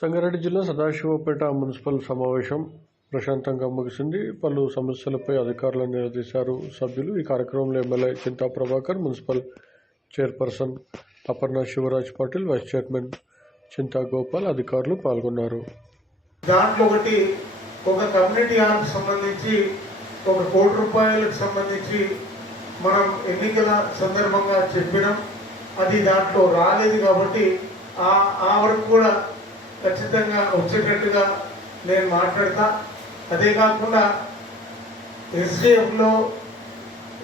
సంగారెడ్డి జిల్లా సదాశివపేట మున్సిపల్ సమావేశం ప్రశాంతంగా ముగిసింది. పలు సమస్యలపై అధికారులను నిలదీశారు సభ్యులు. ఈ కార్యక్రమంలో MLA Chinta Prabhakar municipal chairperson Aparna Shivaraj Patil vice chairman Chinta Gopal అధికారులు పాల్గొన్నారు. దాంట్లో ఒకటి ఒక కమ్యూనిటీ హాల్కి సంబంధించి ఒక కోటి రూపాయలకు సంబంధించి మనం ఎన్నికల సందర్భంగా చెప్పినాం. అది దాంట్లో రాలేదు కాబట్టి ఆ ఆ వరకు కూడా ఖచ్చితంగా వచ్చేటట్టుగా నేను మాట్లాడతా. అదే కాకుండా ఎస్డిఎఫ్లో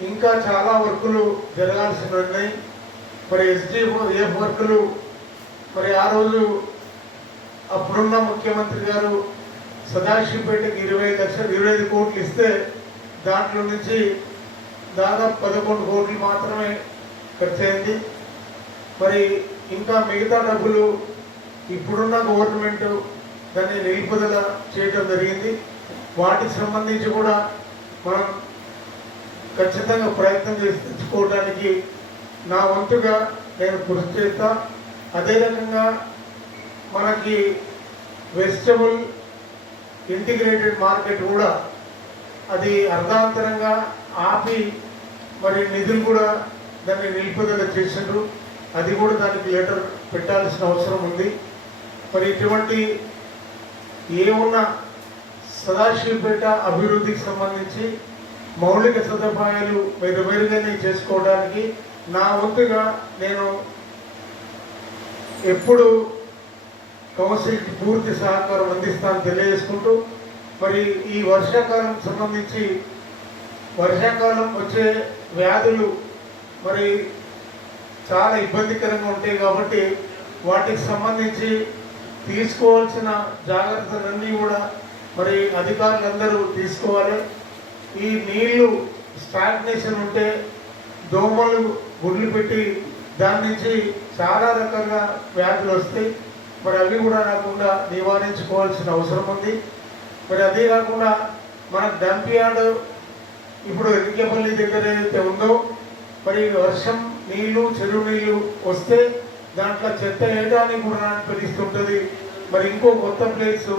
ఇంకా చాలా వర్కులు జరగాల్సి ఉన్నాయి మరి ఎస్డిఎఫ్ వర్కులు మరి ఆ రోజు అప్పుడున్న ముఖ్యమంత్రి గారు సదాశివపేటకి ఇరవై లక్షలు ఇరవై ఐదు కోట్లు ఇస్తే దాంట్లో నుంచి దాదాపు పదకొండు కోట్లు మాత్రమే ఖర్చయింది. మరి ఇంకా మిగతా డబ్బులు ఇప్పుడున్న గవర్నమెంట్ దాన్ని నిలుపుదల చేయడం జరిగింది. వాటికి సంబంధించి కూడా మనం ఖచ్చితంగా ప్రయత్నం చేసి తెచ్చుకోవడానికి నా వంతుగా నేను కృషి చేస్తా. అదే రకంగా మనకి వెజిటబుల్ ఇంటిగ్రేటెడ్ మార్కెట్ కూడా అది అర్ధాంతరంగా ఆపి మరి నిధులు కూడా దాన్ని నిలుపుదల చేసిండ్రు. అది కూడా దానికి లెటర్ పెట్టాల్సిన అవసరం ఉంది. మరి ఇటువంటి ఏమున్నా సదాశివపేట అభివృద్ధికి సంబంధించి మౌలిక సదుపాయాలు వేరు వేరుగానే చేసుకోవడానికి నా వంతుగా నేను ఎప్పుడు కౌన్సిల్కి పూర్తి సహకారం అందిస్తానని తెలియజేసుకుంటూ మరి ఈ వర్షాకాలం సంబంధించి వర్షాకాలం వచ్చే వ్యాధులు మరి చాలా ఇబ్బందికరంగా ఉంటాయి కాబట్టి వాటికి సంబంధించి తీసుకోవాల్సిన జాగ్రత్తలన్నీ కూడా మరి అధికారులందరూ తీసుకోవాలి. ఈ నీళ్ళు స్టాగ్నేషన్ ఉంటే దోమలు గుడ్లు పెట్టి దాని నుంచి చాలా రకంగా వ్యాధులు వస్తాయి. మరి అవి కూడా రాకుండా నివారించుకోవాల్సిన అవసరం ఉంది. మరి అదే కాకుండా మన డంపియార్డ్ ఇప్పుడు ఎన్నికపల్లి దగ్గర ఏదైతే ఉందో మరి వర్షం నీళ్ళు చెరువు నీళ్ళు వస్తే దాంట్లో చెత్త వేయడానికి కూడా పిలుస్తుంటుంది మరి ఇంకో కొత్త ప్లేస్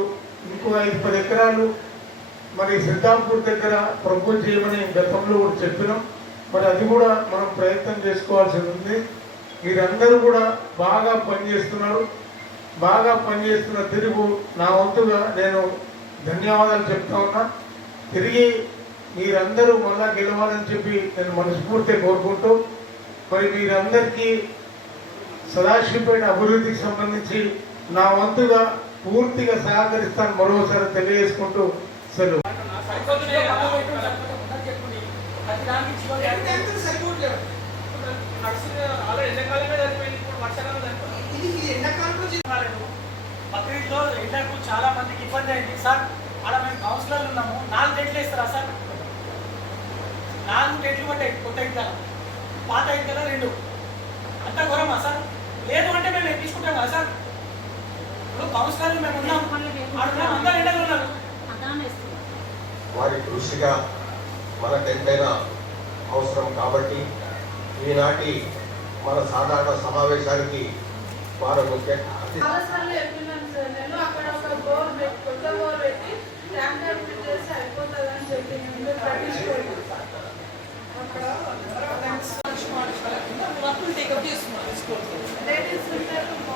ఇంకో ఐదు పది ఎకరాలు మరి సిద్ధాంపూర్ దగ్గర ప్రపోజ్ చేయమని గతంలో కూడా చెప్పినాం. మరి అది కూడా మనం ప్రయత్నం చేసుకోవాల్సి ఉంది. మీరందరూ కూడా బాగా పనిచేస్తున్నారు. బాగా పనిచేస్తున్న తిరుగు నా వంతుగా నేను ధన్యవాదాలు చెప్తా ఉన్నా. తిరిగి మీరందరూ మళ్ళా గెలవాలని చెప్పి నేను మనస్ఫూర్తిగా కోరుకుంటూ మరి మీరందరికీ సదాశివపేట అభివృద్ధికి సంబంధించి నా వంతుగా పూర్తిగా సహకరిస్తాను మరోసారి తెలియజేసుకుంటూ సెలవు. బక్రీద్లో ఇళ్ళకు చాలా మందికి ఇబ్బంది అయింది సార్ అలా మేము కౌన్సిలర్లు ఉన్నాము నాలుగు టెంట్లు వేస్తారా సార్ నాలుగు టెంట్లు పట్టాయి కొత్త ఇంట్లో పాత ఇంట్లో రెండు. అంత ఘోరమా సార్? కదా సార్ ఇప్పుడు కౌన్సిలర్లు మేము ఉన్నాం. ఆడున్నాం అందరు ఎండలు ఉన్నారు వారి కృషిగా మనకెంతైనా అవసరం కాబట్టి ఈనాటి మన సాధారణ సమావేశానికి వారు ముఖ్య లేడీస్ ఉంటారు